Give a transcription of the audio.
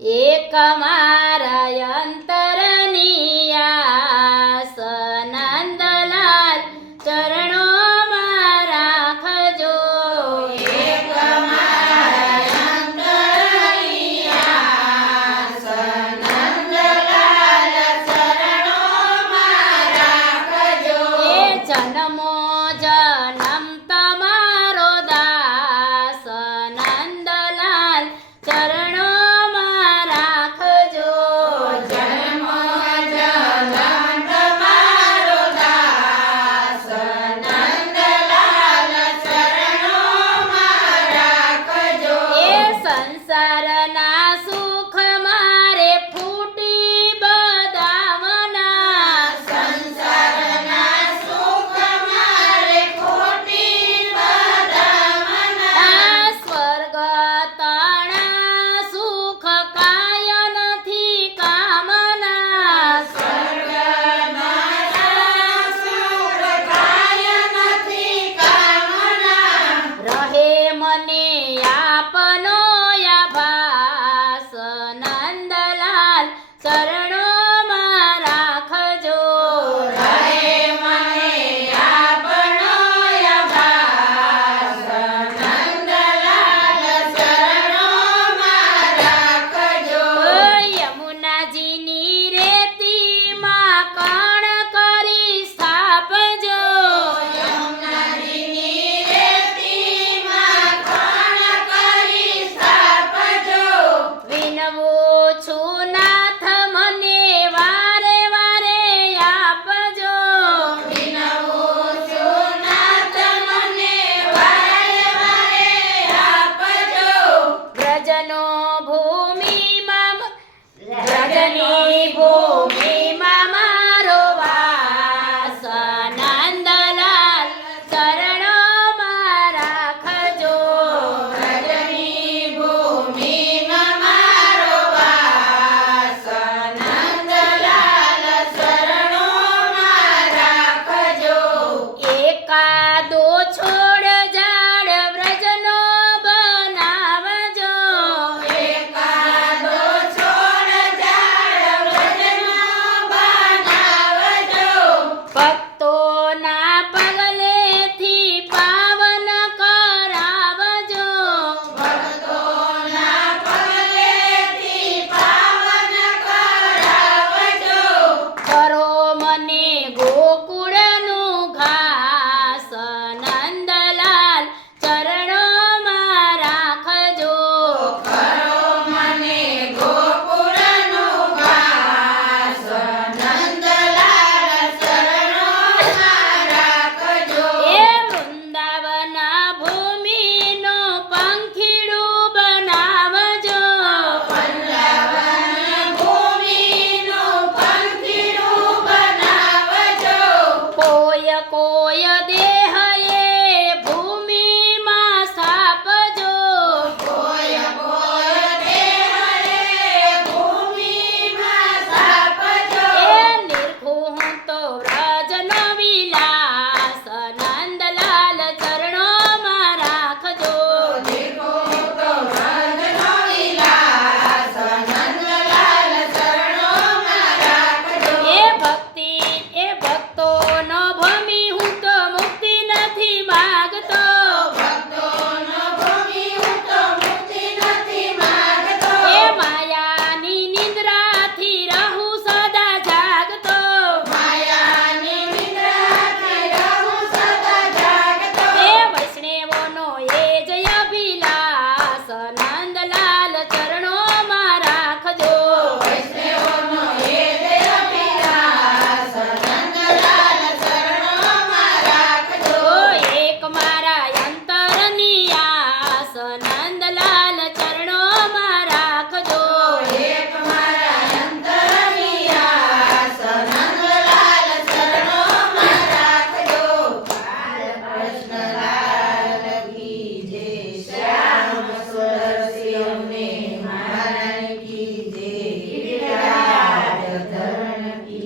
એક મારા અંતરની Escándalo. cô